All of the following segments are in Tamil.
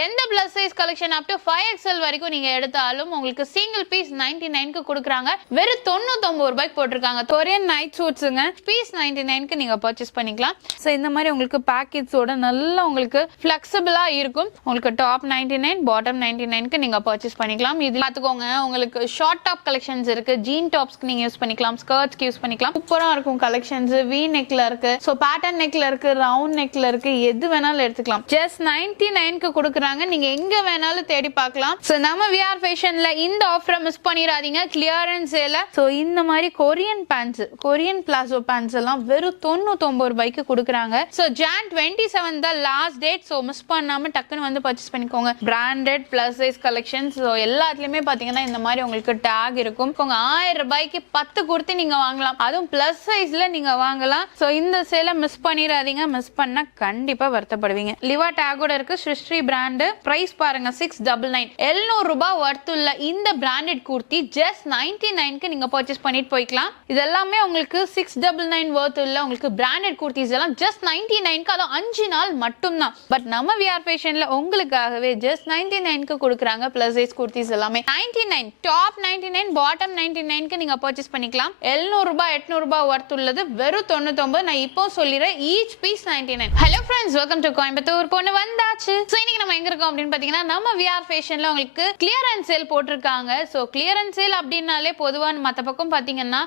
எந்த plus size collection up to 5XL வரைக்கும் நீங்க எடுத்தாலும் உங்களுக்கு சிங்கிள் பீஸ் 99 க்கு கொடுக்குறாங்க. வெறும் 99 ரூபாய்க்கு போட்டிருக்காங்க. கொரியன் நைட் சூட்ஸுங்க பீஸ் 99 க்கு நீங்க பர்ச்சேஸ் பண்ணிக்கலாம். ஸோ இந்த மாதிரி உங்களுக்கு பேக்கெட்ஸோட நல்லா உங்களுக்கு ஃபிளெக்சிபிளா இருக்கும். உங்களுக்கு டாப் 99 பாட்டம் 99 க்கு நீங்க பர்ச்சேஸ் பண்ணிக்கலாம். இது பார்த்துக்கோங்க, உங்களுக்கு ஷார்ட் டாப் கலெக்ஷன்ஸ் இருக்கு. ஜீன் டாப்ஸ்க்கு நீங்க யூஸ் பண்ணிக்கலாம், ஸ்கர்ட்ஸ்க்கு யூஸ் பண்ணிக்கலாம். சூப்பரா இருக்கும் கலெக்ஷன்ஸ். வி நெக்ல இருக்கு, ஸோ பேட்டர்ன் நெக்ல இருக்கு, ரவுண்ட் நெக்ல இருக்கு, எது வேணாலும் எடுத்துக்கலாம். ஜஸ்ட் 99 க்கு கொடுக்குறாங்க. நீங்க எங்க வேணாலும் தேடி பார்க்கலாம். ஸோ நம்ம விஆர் ஃபேஷன்ல இந்த ஆஃபரை மிஸ் பண்ணிடாதீங்க. கிளியரன்ஸ் சேல. ஸோ இந்த மாதிரி Korean pants, Korean palazzo pants எல்லாம் வெறும் 99 ரூபாய்க்கு கொடுக்குறாங்க. ஸோ Jan 27 தான் லாஸ்ட் டேட். ஸோ மிஸ் பண்ணாம டக்குன்னு வந்து பர்ச்சேஸ் பண்ணிக்கோங்க. Branded plus size collections. So எல்லாத்துலயுமே பாத்தீங்கன்னா இந்த மாதிரி உங்களுக்கு டேக் இருக்கும். உங்க 1000 ரூபாய்க்கு 10 கொடுத்து நீங்க வாங்கலாம். அதுவும் பிளஸ் சைஸ்ல நீங்க வாங்கலாம். ஸோ இந்த சேலை மிஸ் பண்ணிடாதீங்க. மிஸ் பண்ணா கண்டிப்பா வருத்தப்படுவீங்க. லிவா டேகோட இருக்கு, ஸ்ரீ பிராண்ட். பிரைஸ் பாருங்க 699. 700 ரூபாய் வர்த்துள்ள இந்த பிராண்டட் கூர்த்தி ஜஸ்ட் 99 க்கு நீங்க பர்ச்சேஸ் பண்ணிட்டு போய்க்கலாம். இதெல்லாமே உங்களுக்கு 699 வர்த்துள்ள உங்களுக்கு பிராண்டட் கூர்த்திஸ் எல்லாம் ஜஸ்ட் 99 க்கு. அது 5 நாள் மட்டும் தான். பட் நம்ம விஆர் ஃபேஷன்ல உங்களுக்காகவே ஜஸ்ட் 99 க்கு கொடுக்குறாங்க பிளஸ் சைஸ் கூர்த்திஸ் எல்லாமே. 99 டாப் 99 பாட்டம் 99 க்கு நீங்க பர்ச்சேஸ் பண்ணிக்கலாம். 700 ரூபாய் 800 ரூபாய் வர்த்துள்ளது வெறும் 99. நான் இப்போ சொல்லிறேன், each piece 99. Hello friends, welcome to Coimbatore. பொண்ணு வந்தாச்சு. சோ இன்னைக்கு நம்ம எங்க இருக்கோம் அப்படின்னு பாத்தீங்கன்னா, நம்ம விஆர் ஃபேஷன்ல உங்களுக்கு கிளியரன்ஸ் சேல் போட்டிருக்காங்க. சோ கிளியரன்ஸ் சேல் அப்படின்னாலே பொதுவா மத்த பக்கம் பாத்தீங்கன்னா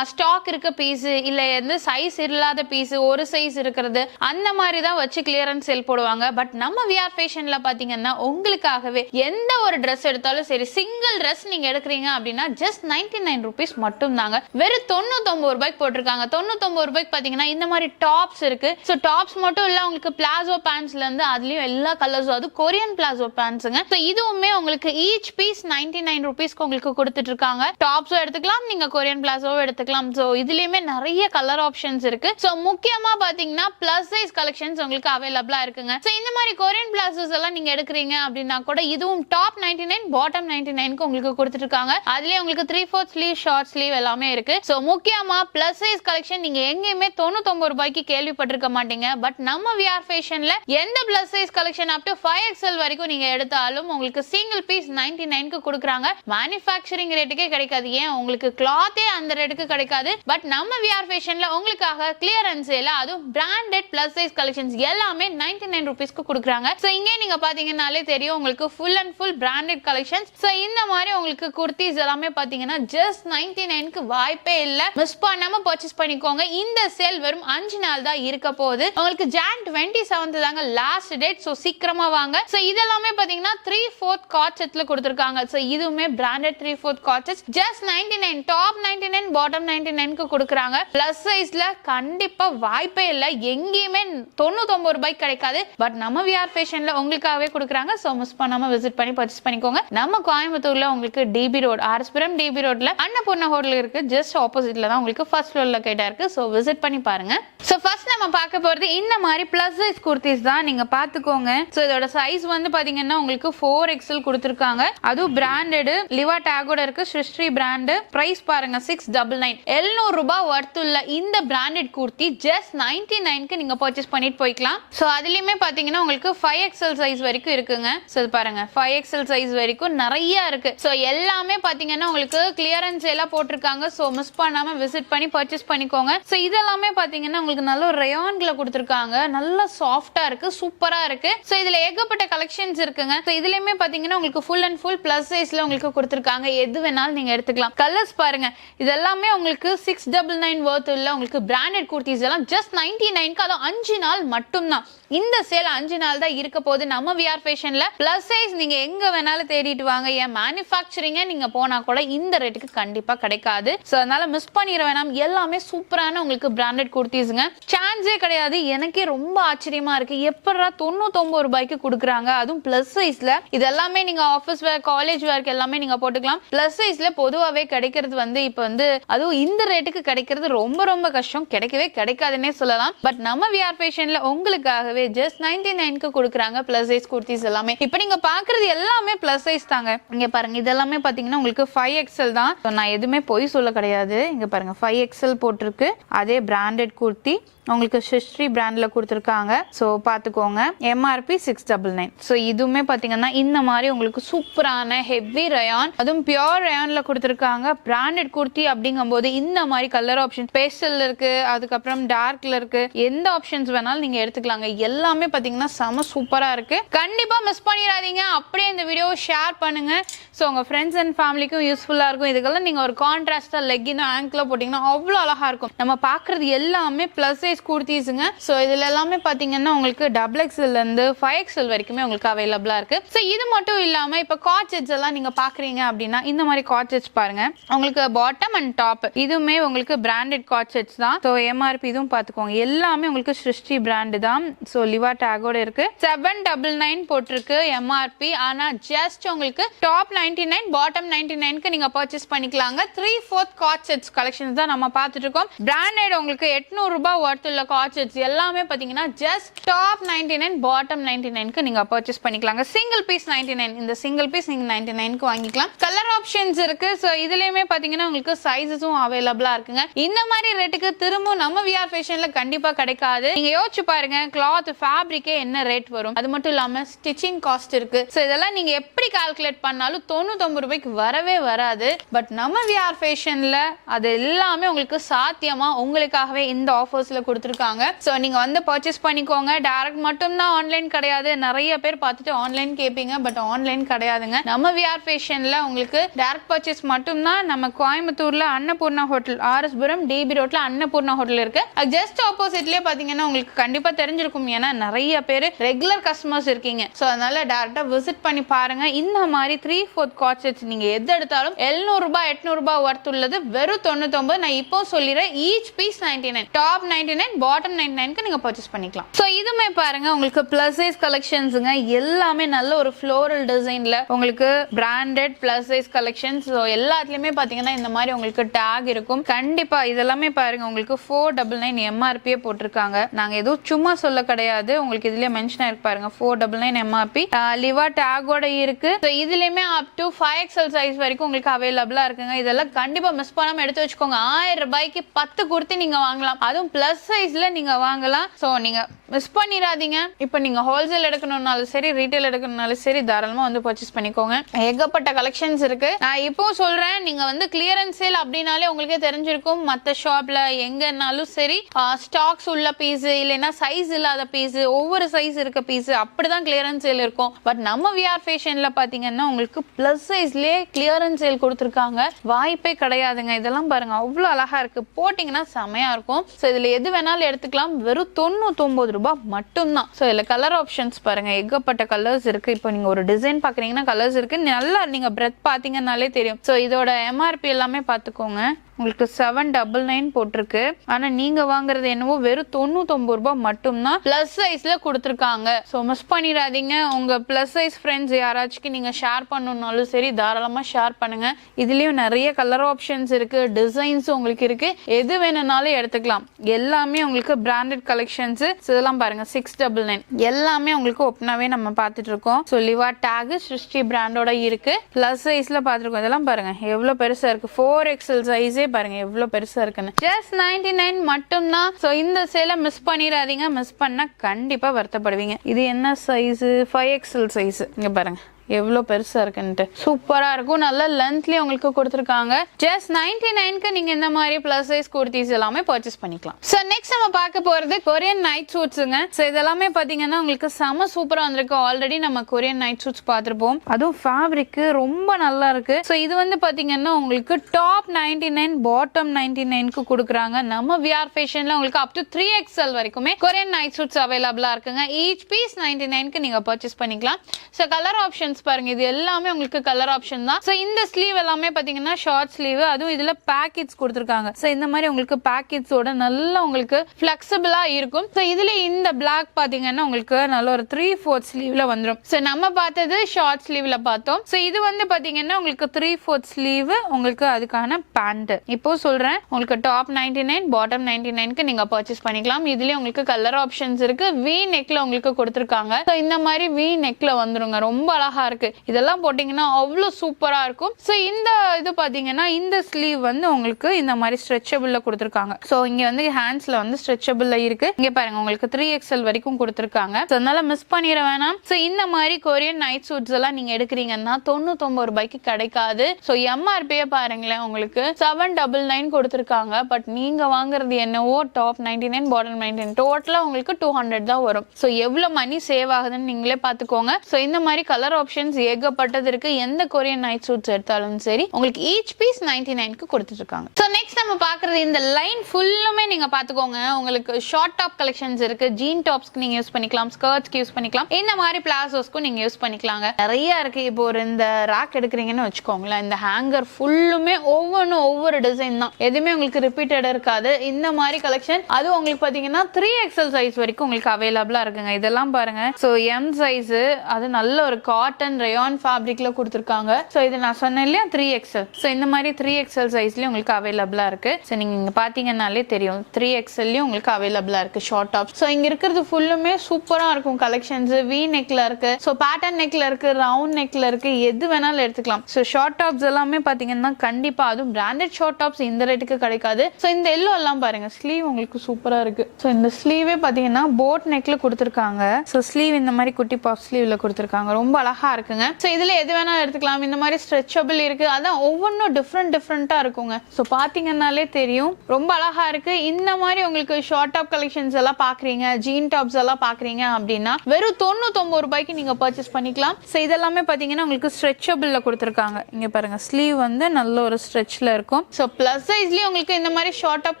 ஸ்டாக் இருக்க பீஸ் இல்ல வந்து சைஸ் இல்லாத பீஸ், ஒரு சைஸ் இருக்கிறது, அந்த மாதிரி தான் வச்சு கிளியரன்ஸ் சேல் போடுவாங்க. பட் நம்ம விஆர் ஃபேஷன்ல பாத்தீங்கன்னா உங்களுக்காகவே எந்த ஒரு Dress எடுத்தாலும் சரி, சிங்கிள் Dress நீங்க எடுக்கிறீங்க அப்படின்னா ஜஸ்ட் 99 ரூபீஸ் மட்டும் தாங்க. வெறும் 99 ரூபாய்க்கு போட்டிருக்காங்க. 99 ரூபாய்க்கு பாத்தீங்கன்னா இந்த மாதிரி டாப்ஸ் இருக்கு. சோ டாப்ஸ் மட்டும் இல்ல, உங்களுக்கு பிளாசோ பேண்ட்ஸ்ல இருந்து அதுலயும் எல்லா கலர்ஸும், அது கொரியன் பிளாசோ பேண்ட்ஸுங்க. சோ இதுவுமே உங்களுக்கு ஈச் பீஸ் 99 ரூபீஸ்க்கு உங்களுக்கு கொடுத்துட்டு இருக்காங்க. டாப்ஸும் எடுத்துக்கலாம், நீங்க கொரியன் பிளாசோவும் எடுத்துக்கலாம். சோ இதுலயுமே நிறைய கலர் ஆப்ஷன்ஸ் இருக்கு. சோ முக்கியமா பாத்தீங்கன்னா பிளஸ் சைஸ் கலெக்ஷன்ஸ் உங்களுக்கு அவைலபிளா இருக்குங்க. சோ இந்த மாதிரி கொரியன் பிளாசோஸ் எல்லாம் நீங்க எடுக்கிறீங்க அப்படின்னா கூட இதுவும் டாப் 99 பாட்டம் 99 க்கு உங்களுக்கு கொடுத்துட்டு இருக்காங்க. அதுலயே உங்களுக்கு 3/4 ஸ்லீவ், ஷார்ட் ஸ்லீவ் எல்லாமே இருக்கு. சோ முக்கியமா பிளஸ் சைஸ் கலெக்ஷன் நீங்க எங்கேயுமே 99 ரூபாய்க்கு கேள்விப்பட்டிருக்க மாட்டீங்க. பட் நம்ம விஆர் ஃபேஷன்ல எந்த plus size collection up to 5XL வரைக்கும் நீங்க எடுத்தாலும் உங்களுக்கு சிங்கிள் பீஸ் 99 க்கு கொடுக்குறாங்க. மேனுஃபேக்சரிங் ரேட்டுக்கே கிடைக்காது. ஏன் உங்களுக்கு கிளாத்தே அந்த ரேட்டுக்கு கிடைக்காது. பட் நம்ம விஆர் ஃபேஷன்ல உங்களுக்காக கிளியரன்ஸ் சேல, அதுவும் பிராண்டட் பிளஸ் சைஸ் கலெக்ஷன்ஸ் எல்லாமே 99 ரூபீஸ்க்கு கொடுக்குறாங்க. சோ இங்கே நீங்க பாத்தீங்கன்னாலே தெரியும் உங்களுக்கு full and full branded collections. So இந்த மாதிரி உங்களுக்கு குர்த்திஸ் எல்லாமே பாத்தீங்கன்னா ஜஸ்ட் 99 க்கு வாய்ப்பே இல்ல. மிஸ் பண்ணாம பர்ச்சேஸ் பண்ணிக்கோங்க. இந்த சேல் வெறும் 5 நாள் தான் இருக்க போகுது. உங்களுக்கு Jan 27 தாங்க லாஸ்ட் டேட். சோ சீக்கிரமா வாங்க. சோ இதெல்லாமே பாத்தீங்கன்னா 3/4 காட் செட்ல கொடுத்திருக்காங்க. சோ இதுவுமே branded 3/4 cot set just 99 top 99 bottom 99 க்கு கொடுக்குறாங்க. பிளஸ் சைஸ்ல கண்டிப்பா வாய்ப்பே இல்ல. எங்கேயுமே 99 ரூபாய்க்கு கிடைக்காது. பட் நம்ம விஆர் ஃபேஷன்ல உங்களுக்காகவே கொடுக்குறாங்க. சோ மிஸ் பண்ணாம விசிட் பண்ணி பர்ச்சேஸ் பண்ணிக்கோங்க. நம்ம கோயம்புத்தூர்ல உங்களுக்கு டிபி ரோட், ஆர்எஸ்புரம் டிபி ரோட்ல அன்னபூர்ணா ஹோட்டல் இருக்கு. ஜஸ்ட் ஆப்போசிட்ல தான் உங்களுக்கு ஃபர்ஸ்ட் ஃப்ளோர்ல லொகேட்டா இருக்கு. சோ விசிட் பண்ணி பாருங்க. சோ ஃபர்ஸ்ட் நம்ம பார்க்க போறது இந்த மாதிரி பிளஸ் சைஸ் குர்த்திஸ் தான். நீங்க பாத்துக்கோங்க. சோ இதோட சைஸ் வந்து பாத்தீங்கன்னா உங்களுக்கு 4XL கொடுத்திருக்காங்க. அதுவும் பிராண்டட் லிவா டேகோட இருக்கு, ஸ்ரீ பிராண்ட். பிரைஸ் பாருங்க 699. 700 ரூபாய் வர்த்துள்ள இந்த பிராண்டட் குர்த்தி ஜஸ்ட் 99 க்கு நீங்க பர்ச்சேஸ் பண்ணிட்டு போய்க்கலாம். சோ அதுலயுமே பாத்தீங்கன்னா உங்களுக்கு 5XL சைஸ் வரைக்கும் இருக்குங்க. சோ பாருங்க 5XL சைஸ் வரைக்கும் நிறைய இருக்கு. சோ எல்லாமே பாத்தீங்கன்னா உங்களுக்கு கிளியரன்ஸ் எல்லாம் போட்டிருக்காங்க. சோ மிஸ் பண்ணாம விசிட் பண்ணி பர்ச்சேஸ் பண்ணிக்கோங்க. சோ இதெல்லாமே பாத்தீங்கன்னா உங்களுக்கு நல்ல ரயான்ல கொடுத்திருக்காங்க. நல்ல சாஃப்ட்டா இருக்கு, சூப்பரா இருக்கு. சோ இதுல ஏகப்பட்ட கலெக்ஷன்ஸ் இருக்குங்க. சோ இதுலயுமே பாத்தீங்கன்னா உங்களுக்கு ஃபுல் அண்ட் ஃபுல் பிளஸ் சைஸ்ல உங்களுக்கு கொடுத்திருக்காங்க. எது வேணாலும் நீங்க எடுத்துக்கலாம். கலர்ஸ் பாருங்க, இதெல்லாமே உங்களுக்கு 699 வர்த் உள்ள உங்களுக்கு பிராண்டட் குர்த்திஸ் எல்லாம் ஜஸ்ட் 99 க்கு. அது 5 நாள் மட்டும் தான். இந்த சேல் 5 நாள் தான் இருக்க போகுது. நம்ம விஆர் ஃபேஷன்ல பிளஸ் சைஸ் நீங்க எங்க வேணாலும் தேடிட்டு வாங்க. ஏன் மேனுஃபேக்சரிங்க நீங்க போனா கூட இந்த ரேட்டுக்கு கண்டிப்பா கிடைக்காது. சோ அதனால மிஸ் பண்ணிர வேணாம். எல்லாமே சூப்பரான உங்களுக்கு பிராண்டட் குர்த்திஸ்ங்க. சான்ஸே கிடையாது. எனக்கே ரொம்ப ஆச்சரியமா இருக்கு. எப்படா 99 ரூபாய்க்கு கொடுக்குறாங்க, அதுவும் பிளஸ் சைஸ்ல. இதெல்லாமே நீங்க ஆபீஸ் வேர், காலேஜ் வேர்க்கு எல்லாமே நீங்க போட்டுக்கலாம். பிளஸ் சைஸ்ல பொதுவாவே கிடைக்கிறது வந்து இப்ப வந்து அதுவும் இந்த ரேட்டுக்கு கிடைக்கிறது ரொம்ப ரொம்ப கஷ்டம். கிடைக்கவே கிடைக்காதுன்னே சொல்லலாம். பட் நம்ம விஆர் ஃபேஷன்ல உங்களுக்காகவே ஜஸ்ட் 99 க்கு கொடுக்குறாங்க பிளஸ் சைஸ் குர்த்திஸ் எல்லாமே. இப்ப நீங்க பாக்குறது எல்லாமே பிளஸ் சைஸ் தாங்க. இங்க பாருங்க, இதெல்லாமே பாத்தீங்கன்னா உங்களுக்கு 5XL தான். நான் எதுவுமே பொய் சொல்ல கிடையாது. இங்க பாருங்க 5XL போட்டிருக்கு. அதே பிராண்டட் குர்த்தி உங்களுக்கு ஸ்ரீ பிராண்ட்ல கொடுத்திருக்காங்க. சோ பாத்துக்கோங்க. MRP 699. 999. ஸோ இதுவுமே பார்த்தீங்கன்னா இந்த மாதிரி உங்களுக்கு சூப்பரான ஹெவி ரயான், அதுவும் பியோர் ரயான்ல கொடுத்துருக்காங்க. பிராண்டட் குர்த்தி அப்படிங்கும்போது இந்த மாதிரி கலர் ஆப்ஷன் பேஸ்டல் இருக்கு, அதுக்கப்புறம் டார்க்ல இருக்கு, எந்த ஆப்ஷன்ஸ் வேணாலும் நீங்க எடுத்துக்கலாங்க. எல்லாமே பார்த்தீங்கன்னா செம சூப்பரா இருக்கு. கண்டிப்பா மிஸ் பண்ணிடாதீங்க. அப்படியே இந்த வீடியோ ஷேர் பண்ணுங்க. ஸோ உங்க ஃப்ரெண்ட்ஸ் அண்ட் ஃபேமிலிக்கும் யூஸ்ஃபுல்லா இருக்கும். இதுக்கெல்லாம் நீங்க ஒரு கான்ட்ராஸ்டா லெக்கின் ஆங்கிள் போட்டீங்கன்னா அவ்வளோ அழகா இருக்கும். நம்ம பாக்குறது எல்லாமே பிளஸ் சைஸ் குர்த்திஸுங்க. ஸோ இதுல எல்லாமே பாத்தீங்கன்னா உங்களுக்கு XXL இருந்து 5XL வரைக்குமே உங்களுக்கு அவைலபிளா இருக்கு. ஸோ இது மட்டும் இல்லாம இப்ப காட் செட்ஸ் எல்லாம் நீங்க பாக்குறீங்க அப்படின்னா இந்த மாதிரி காட் செட்ஸ் பாருங்க. உங்களுக்கு பாட்டம் அண்ட் டாப் இதுவுமே உங்களுக்கு பிராண்டட் காட் செட்ஸ் தான். ஸோ எம்ஆர்பி இதுவும் பாத்துக்கோங்க. எல்லாமே உங்களுக்கு சிருஷ்டி பிராண்ட் தான். ஸோ லிவா டேகோட இருக்கு. 799 போட்டிருக்கு எம்ஆர்பி. ஆனா ஜஸ்ட் உங்களுக்கு டாப் 99 பாட்டம் 99க்கு நீங்க பர்ச்சேஸ் பண்ணிக்கலாங்க. 3/4 காட் செட்ஸ் கலெக்ஷன்ஸ் தான் நம்ம பார்த்துட்டு இருக்கோம். பிராண்டட் உங்களுக்கு 800 ரூபாய் வர்த் உள்ள காட் செட்ஸ் எல்லாமே பாத்தீங்கன்னா ஜஸ்ட் டாப் 99 பாட்டம் 99க்கு நீங்க பர்ச்சேஸ் பண்ணிக்கலாங்க. Single piece 99. இந்த சிங்கிள் பீஸ் நீங்க 99க்கு வாங்கிக்கலாம். கலர் ஆப்ஷன்ஸ் இருக்கு. சோ இதுலயுமே பாத்தீங்கன்னா உங்களுக்கு சைஸஸும் அவைலபிளா இருக்குங்க. இந்த மாதிரி ரேட்டுக்கு திரும்ப நம்ம விஆர் ஃபேஷன்ல கண்டிப்பா கிடைக்காது. நீங்க யோசிச்சு பாருங்க, கிளாத் ஃபேப்ரிக்கே என்ன ரேட் வரும். அது மட்டும் இல்லாம ஸ்டிச்சிங் காஸ்ட் இருக்கு. சோ இதெல்லாம் நீங்க எப்படி கால்குலேட் பண்ணாலும் 99 ரூபாய்க்கு வரவே வராது. பட் நம்ம விஆர் ஃபேஷன்ல அது எல்லாமே உங்களுக்கு சாத்தியமா உங்களுக்காகவே இந்த ஆஃபர்ஸ்ல கொடுத்துருக்காங்க. சோ நீங்க வந்து பர்ச்சேஸ் பண்ணிக்கோங்க. டைரக்ட் மட்டும் தான், ஆன்லைன் கிடையாது. நிறைய பேர் பார்த்துட்டு ஆன்லைன் கேட்பீங்க, பட் ஆன்லைன் கிடையாதுங்க. நம்ம விஆர் ஃபேஷன்ல உங்களுக்கு டைரக்ட் பர்ச்சேஸ் மட்டும் தான். நம்ம கோயம்புத்தூர்ல அன்னபூர்ணா ஹோட்டல், ஆர்எஸ்புரம் டிபி ரோட்ல அன்னபூர்ணா ஹோட்டல் இருக்கு. ஜஸ்ட் ஆப்போசிட்லயே பாத்தீங்கன்னா உங்களுக்கு கண்டிப்பா தெரிஞ்சிருக்கும். ஏன்னா நிறைய பேர் ரெகுலர் கஸ்டமர்ஸ் இருக்கீங்க. சோ அதனால டைரக்டா விசிட் பண்ணி பாருங்க. இந்த மாதிரி 3/4 காட் செட்ஸ் நீங்க எது எடுத்தாலும் 700 ரூபாய் 800 ரூபாய் வர்த் உள்ளது வெறும் 99. நான் இப்போ சொல்லிடுறேன், ஈச் பீஸ் 99, டாப் 99 பாட்டம் 99க்கு நீங்க பர்ச்சேஸ் பண்ணிக்கலாம். சோ இதுமே பாருங்க உங்களுக்கு பிளஸ் சைஸ் கலெக்ஷன்ஸ்ங்க. எல்லாமே நல்ல ஒரு ஃப்ளோரல் டிசைன்ல உங்களுக்கு branded plus size collections. So எல்லாத்துலயுமே பாத்தீங்கன்னா இந்த மாதிரி உங்களுக்கு டேக் இருக்கும். கண்டிப்பா இதெல்லாமே பாருங்க உங்களுக்கு 499 எம்ஆர்பி போட்டிருக்காங்க. நாங்க எதுவும் சும்மா சொல்ல கிடையாது, உங்களுக்கு இதுலயே மென்ஷன் ஆயிருக்கு பாருங்க. 499 எம்ஆர்பி லிவா டேகோட இருக்கு. சோ இதுலயுமே அப் டு 5XL சைஸ் வரைக்கும் உங்களுக்கு அவைலபிளா இருக்குங்க. இதெல்லாம் கண்டிப்பா மிஸ் பண்ணாம எடுத்து வச்சுக்கோங்க. 1000 ரூபாய்க்கு 10 குர்த்தி நீங்க வாங்கலாம். அதுவும் பிளஸ் சைஸ்ல நீங்க வாங்கலாம். சோ நீங்க மிஸ் பண்ணிடாதீங்க. இப்போ நீங்க ஹோல்சேல் எடுக்கணும்னாலும் சரி, ரீட்டைல் எடுக்கணும்னாலும் சரி, தாராளமா வந்து பர்ச்சேஸ் பண்ணிக்கோங்க. ஏகப்பட்ட கலெக்ஷன்ஸ் இருக்கு. நான் இப்போ சொல்றேன், நீங்க வந்து கிளியரன்ஸ் சேல் அப்படினாலே உங்களுக்கே தெரிஞ்சிருக்கும். மத்த ஷாப்ல எங்கனாலும் சரி ஸ்டாக்ஸ் உள்ள பீஸ் இல்லைன்னா சைஸ் இல்லாத பீஸ், ஒவ்வொரு சைஸ் இருக்க பீஸ் அப்படிதான் கிளியரன்ஸ் சேல் இருக்கும். பட் நம்ம விஆர் ஃபேஷன்ல பாத்தீங்கன்னா உங்களுக்கு பிளஸ் சைஸ்லயே கிளியரன்ஸ் சேல் கொடுத்துருக்காங்க. வாய்ப்பே கிடையாதுங்க. இதெல்லாம் பாருங்க அவ்வளவு அழகா இருக்கு. போட்டீங்கன்னா செமையா இருக்கும். சோ இதுல எது வேணாலும் எடுத்துக்கலாம். வெறும் 99 ரூபாய் மட்டும்தான். சோ இதுல கலர் ஆப்ஷன்ஸ் பாருங்க, ஏகப்பட்ட கலர்ஸ் இருக்கு. இப்போ நீங்க ஒரு டிசைன் பாக்குறீங்கன்னா கலர்ஸ் இருக்கு. நல்லா நீங்க பிரெத் பாத்தீங்கன்னாலே தெரியும். சோ இதோட எம்ஆர்பி எல்லாமே பாத்துக்கோங்க. உங்களுக்கு 799 போட்டிருக்கு. ஆனா நீங்க வாங்குறது என்னவோ வெறும் 99 ரூபாய் மட்டும்தான். பிளஸ் சைஸ்ல கொடுத்துருக்காங்க. சோ மிஸ் பண்ணிடாதீங்க. உங்க பிளஸ் சைஸ் ஃப்ரெண்ட்ஸ் யாராச்சும் நீங்க ஷேர் பண்ணணும்னாலும் சரி, தாராளமா ஷேர் பண்ணுங்க. இதுலயும் நிறைய கலர் ஆப்ஷன்ஸ் இருக்கு, டிசைன்ஸ் உங்களுக்கு இருக்கு. எது வேணும்னாலும் எடுத்துக்கலாம். எல்லாமே உங்களுக்கு பிராண்டட் கலெக்ஷன்ஸ். இதெல்லாம் பாருங்க 699 எல்லாமே உங்களுக்கு ஓப்பனாவே நம்ம பார்த்துட்டு இருக்கோம். ஸோ லிவா டேக் சிருஷ்டி பிராண்டோட இருக்கு. பிளஸ் சைஸ்ல பார்த்துருக்கோம். இதெல்லாம் பாருங்க எவ்வளவு பெருசா இருக்கு. 4XL சைஸே பாருங்க எவ்வளவு பெருசா இருக்குன்னு. ஜஸ்ட் 99 மட்டும்தான். ஸோ இந்த சேலை மிஸ் பண்ணிடாதீங்க. மிஸ் பண்ணா கண்டிப்பா வருத்தப்படுவீங்க. இது என்ன சைஸ்? 5XL size. இங்க பாருங்க எவ்வளவு பெருசா இருக்குன்ட்டு. சூப்பரா இருக்கும். நல்ல லென்த்லயே உங்களுக்கு கொடுத்துருக்காங்க. ஜஸ்ட் 99க்கு நீங்க இந்த மாதிரி பிளஸ் சைஸ் குர்த்திஸ் எல்லாமே பர்ச்சேஸ் பண்ணிக்கலாம். சோ நெக்ஸ்ட் நம்ம பார்க்க போறது கொரியன் நைட் சூட்ஸ்ங்க. சோ இதெல்லாமே பாத்தீங்கன்னா உங்களுக்கு செம சூப்பரா வந்திருக்கு. ஆல்ரெடி நம்ம கொரியன் நைட் சூட்ஸ் பார்த்திருப்போம். அதுவும் ஃபேப்ரிக் ரொம்ப நல்லா இருக்கு. சோ இது வந்து பாத்தீங்கன்னா உங்களுக்கு டாப் 99 பாட்டம் 99க்கு கொடுக்குறாங்க. நம்ம விஆர் ஃபேஷன்ல உங்களுக்கு அப் டு 3XL வரைக்குமே கொரியன் நைட் சூட்ஸ் அவைலபிளா இருக்குங்க. ஈச் பீஸ் 99க்கு நீங்க பர்ச்சேஸ் பண்ணிக்கலாம். சோ கலர் ஆப்ஷன்ஸ் பாருங்க, இது எல்லாமே உங்களுக்கு கலர் ஆப்ஷன் தான். சோ இந்த ஸ்லீவ் எல்லாமே பாத்தீங்கன்னா ஷார்ட் ஸ்லீவ். அதுவும் இதுல பாக்கெட்ஸ் கொடுத்திருக்காங்க. சோ இந்த மாதிரி உங்களுக்கு பாக்கெட்ஸோட நல்லா உங்களுக்கு ஃபிளெக்சிபிளா இருக்கும். சோ இதுல இந்த பிளாக் பாத்தீங்கன்னா உங்களுக்கு நல்ல ஒரு 3/4 ஸ்லீவ்ல வந்துரும். சோ நம்ம பார்த்தது ஷார்ட் ஸ்லீவ்ல பார்த்தோம். சோ இது வந்து பாத்தீங்கன்னா உங்களுக்கு 3/4 ஸ்லீவ், உங்களுக்கு அதுக்கான பேண்ட். இப்போ சொல்றேன், உங்களுக்கு டாப் 99 பாட்டம் 99க்கு நீங்க பர்ச்சேஸ் பண்ணிக்கலாம். இதுலயே உங்களுக்கு கலர் ஆப்ஷன்ஸ் இருக்கு. வி நெக்ல உங்களுக்கு கொடுத்திருக்காங்க. சோ இந்த மாதிரி வி நெக்ல வந்துருங்க. ரொம்ப அழகா இருக்கு. இதெல்லாம் போட்டீங்கன்னா அவ்வளவு சூப்பரா இருக்கும். சோ இந்த இது பாத்தீங்கன்னா இந்த ஸ்லீவ் வந்து உங்களுக்கு இந்த மாதிரி ஸ்ட்ரெச்சபிள்ல கொடுத்திருக்காங்க. சோ இங்க வந்து ஹேண்ட்ஸ்ல வந்து ஸ்ட்ரெச்சபிள்ல இருக்கு. இங்க பாருங்க உங்களுக்கு 3XL வரைக்கும் கொடுத்திருக்காங்க. சோ அதனால மிஸ் பண்ணிர வேணாம். சோ இந்த மாதிரி கொரியன் நைட் சூட்ஸ் எல்லாம் நீங்க எடுக்கிறீங்கன்னா 99 ரூபாய்க்கு கிடைக்காது. சோ எம்ஆர்பியே பாருங்களேன் உங்களுக்கு 799 கொடுத்திருக்காங்க. பட் நீங்க வாங்குறது என்னவோ டாப் 99 பாட்டம் 99 டோட்டலா உங்களுக்கு 200 தான் வரும். சோ எவ்வளவு மணி சேவ் ஆகுதுன்னு நீங்களே பாத்துக்கோங்க. சோ இந்த மாதிரி கலர் ஆப்ஷன்ஸ் ஏகப்பட்டது இருக்கு. எந்த கொரியன் நைட் சூட்ஸ் எடுத்தாலும் சரி உங்களுக்கு ஈச் பீஸ் 99க்கு கொடுத்துட்டு இருக்காங்க. சோ நெக்ஸ்ட் நம்ம பாக்குறது இந்த லைன் ஃபுல்லுமே நீங்க பாத்துக்கோங்க. உங்களுக்கு ஷார்ட் டாப் கலெக்ஷன்ஸ் இருக்கு. ஜீன் டாப்ஸ்க்கு நீங்க யூஸ் பண்ணிக்கலாம், ஸ்கர்ட்ஸ்க்கு யூஸ் பண்ணிக்கலாம், இந்த மாதிரி பிளாசோஸ்க்கும் நீங்க யூஸ் பண்ணிக்கலாங்க. நிறைய இருக்கு. இப்போ ஒரு இந்த ராக் எடுக்கிறீங்கன்னு வச்சுக்கோங்களேன், இந்த ஹேங்கர் ஃபுல்லுமே ஒவ்வொரு டிசைன் தான், எதுவுமே உங்களுக்கு ரிப்பீட்டட் இருக்காது. இந்த மாதிரி கலெக்ஷன் அது உங்களுக்கு பாத்தீங்கன்னா 3XL சைஸ் வரைக்கும் உங்களுக்கு அவைலபிளா இருக்குங்க. இதெல்லாம் பாருங்க. சோ எம் சைஸ் அது நல்ல ஒரு காட்டன் ரயான் ஃபேப்ரிக்ல கொடுத்திருக்காங்க. சோ இது நான் சொன்னேன் இல்லையா 3XL. சோ இந்த மாதிரி 3XL சைஸ்லயும் உங்களுக்கு அவைலபிளா இருக்கு. சோ நீங்க இங்க பாத்தீங்கன்னாலே தெரியும் 3XLலயும் உங்களுக்கு அவைலபிளா இருக்கு ஷார்ட் டாப். சோ இங்க இருக்கிறது ஃபுல்லுமே சூப்பரா இருக்கும் கலெக்ஷன்ஸ். வி நெக்ல இருக்கு, சோ பேட்டர்ன் நெக்ல இருக்கு, ரவுண்ட் நெக்ல இருக்கு, எது வேணாலும் எடுத்துக்கலாம். சோ ஷார்ட் டாப்ஸ் எல்லாமே பாத்தீங்கன்னா கண்டிப்பா அதுவும் பிராண்டட் ஷார்ட் டாப்ஸ் இந்த ரேட்டுக்கு கிடைக்காது. சோ இந்த எல்லோ எல்லாம் பாருங்க, ஸ்லீவ் உங்களுக்கு சூப்பரா இருக்கு. சோ இந்த ஸ்லீவே பாத்தீங்கன்னா போட் நெக்ல கொடுத்திருக்காங்க. சோ ஸ்லீவ் இந்த மாதிரி குட்டி பாப் ஸ்லீவ்ல கொடுத்திருக்காங்க. ரொம்ப அழகா இருக்குங்க. சோ இதுல எது வேணாலும் எடுத்துக்கலாம். இந்த மாதிரி ஸ்ட்ரெச்சபிள் இருக்கு. அதான் ஒவ்வொன்றும் டிஃப்ரெண்டா இருக்குங்க. சோ பாத்தீங்கன்னாலே தெரியும் ரொம்ப அழகா இருக்கு. இந்த மாதிரி உங்களுக்கு ஷார்ட் டாப் கலெக்ஷன்ஸ் எல்லாம் பாக்குறீங்க, ஜீன் டாப்ஸ் எல்லாம் பாக்குறீங்க அப்படின்னா வெறும் 99 ரூபாய்க்கு நீங்க பர்ச்சேஸ் பண்ணிக்கலாம். சோ இதெல்லாமே பாத்தீங்கன்னா உங்களுக்கு ஸ்ட்ரெச்சபிள்ல கொடுத்திருக்காங்க. இங்க பாருங்க ஸ்லீவ் வந்து நல்ல ஒரு ஸ்ட்ரெச்ல இருக்கும். சோ பிளஸ் சைஸ்லயே உங்களுக்கு இந்த மாதிரி ஷார்ட் டாப்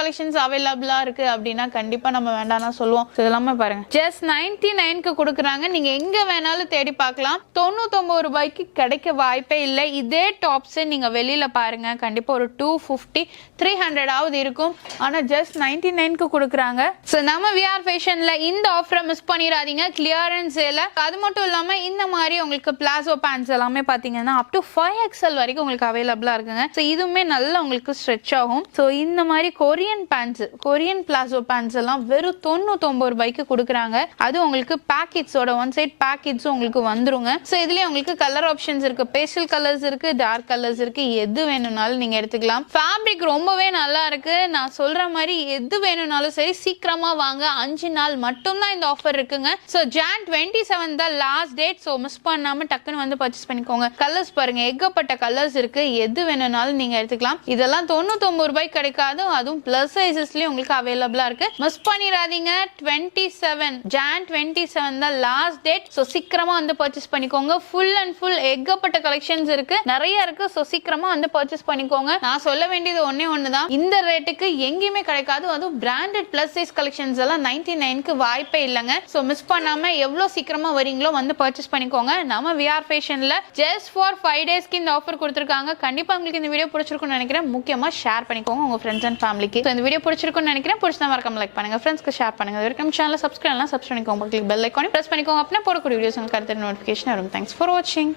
கலெக்ஷன்ஸ் அவைலபிளா இருக்கு அப்படின்னா கண்டிப்பா நம்ம வேண்டாம்னா சொல்லுவோம். இதெல்லாமே பாருங்க ஜஸ்ட் 99க்கு கொடுக்குறாங்க. நீங்க எங்க வேணாலும் தேடி பார்க்கலாம். 99 ரூபாய்க்கு கிடைக்க வாய்ப்பே இல்லை. இதே டாப்ஸ் நீங்க வெளியில பாருங்க கண்டிப்பா ஒரு 250 300 ஆவது இருக்கும். ஆனா ஜஸ்ட் 99க்கு கொடுக்குறாங்க. சோ நம்ம விஆர் ஃபேஷன்ல இந்த ஆஃபரை மிஸ் பண்ணிடாதீங்க. கிளியரன்ஸ் சேல. அது மட்டும் இல்லாம இந்த மாதிரி உங்களுக்கு பிளாசோ பேண்ட்ஸ் எல்லாமே பாத்தீங்கன்னா அப் டு 5XL வரைக்கும் உங்களுக்கு அவைலபிளா இருக்குங்க. சோ இதுவுமே நல்லா உங்களுக்கு ஸ்ட்ரெச் ஆகும். சோ இந்த மாதிரி Korean pants, Korean palazzo pants எல்லாம் வெறும் 99 ரூபாய்க்கு கொடுக்குறாங்க. அது உங்களுக்கு பேக்கெட்ஸோட ஒன் சைட் பேக்கெட்ஸும் உங்களுக்கு வந்துருங்க. சோ இதுலயே உங்களுக்கு கலர் ஆப்ஷன்ஸ் இருக்கு. பேஸ்டல் கலர்ஸ் இருக்கு, டார்க் கலர்ஸ் இருக்கு, எது வேணும்னாலும் நீங்க எடுத்துக்கலாம். ஃபேப்ரிக் ரொம்பவே நல்லா இருக்கு. நான் சொல்ற மாதிரி எது வேணும்னாலும் சரி சீக்கிரமா வாங்க. 5 நாள் மட்டும் தான் இந்த ஆஃபர் இருக்குங்க. சோ Jan 27 தான் லாஸ்ட் டேட். சோ மிஸ் பண்ணாம டக்குன்னு வந்து பர்ச்சேஸ் பண்ணிக்கோங்க. கலர்ஸ் பாருங்க ஏகப்பட்ட கலர்ஸ் இருக்கு. எது வேணும்னாலும் நீங்க எடுத்துக்கலாம். இதெல்லாம் 99 ரூபாய்க்கு கிடைக்காது. அதுவும் பிளஸ் சைஸஸ்லயும் உங்களுக்கு அவைலபிளா இருக்கு. மிஸ் பண்ணிடாதீங்க. 27 Jan 27 தான் லாஸ்ட் டேட். சோ சீக்கிரமா வந்து பர்ச்சேஸ் பண்ணிக்கோங்க. ஃபுல் அண்ட் ஃபுல் ஏகப்பட்ட கலெக்ஷன்ஸ் இருக்கு, நிறைய இருக்கு. சோ சீக்கிரமா வந்து பர்ச்சேஸ் பண்ணிக்கோங்க. நான் சொல்ல வேண்டியது ஒண்ணே ஒண்ணுதான், இந்த ரேட்டுக்கு எங்கேயுமே கிடைக்காது. அதுவும் பிராண்டட் பிளஸ் சைஸ் கலெக்ஷன்ஸ் எல்லாம் 99க்கு வாய்ப்பே இல்லைங்க. சோ மிஸ் பண்ணாம எவ்வளவு சீக்கிரமா வரீங்களோ வந்து பர்ச்சேஸ் பண்ணிக்கோங்க. நம்ம விஆர் ஃபேஷன்ல ஜஸ்ட் ஃபார் 5 டேஸ்க்கு இந்த ஆஃபர் கொடுத்திருக்காங்க. கண்டிப்பா உங்களுக்கு இந்த வீடியோ பிடிச்சிருக்கும்னு நினைக்கிறேன். முக்கியமா ஷேர் பண்ணிக்கோங்க உங்க ஃப்ரெண்ட்ஸ் அண்ட் ஃபேமிலிக்கு. இந்த வீடியோ பிடிச்சிருக்கும்னு நினைக்கிறேன். பிடிச்சா மறக்காம லைக் பண்ணுங்க, ஃப்ரெண்ட்ஸ்க்கு ஷேர் பண்ணுங்க. வரைக்கும் சேனலை சப்ஸ்கிரைப் பண்ணிக்கோங்க, கிளிக் பெல் ஐகானை பிரஸ் பண்ணிக்கோங்க. அப்படின்னா போடக்கூடிய வீடியோஸ் உங்களுக்கு அடுத்த நோட்டிஃபிகேஷன் வரும். தேங்க்ஸ் ஃபார் வாட்சிங்.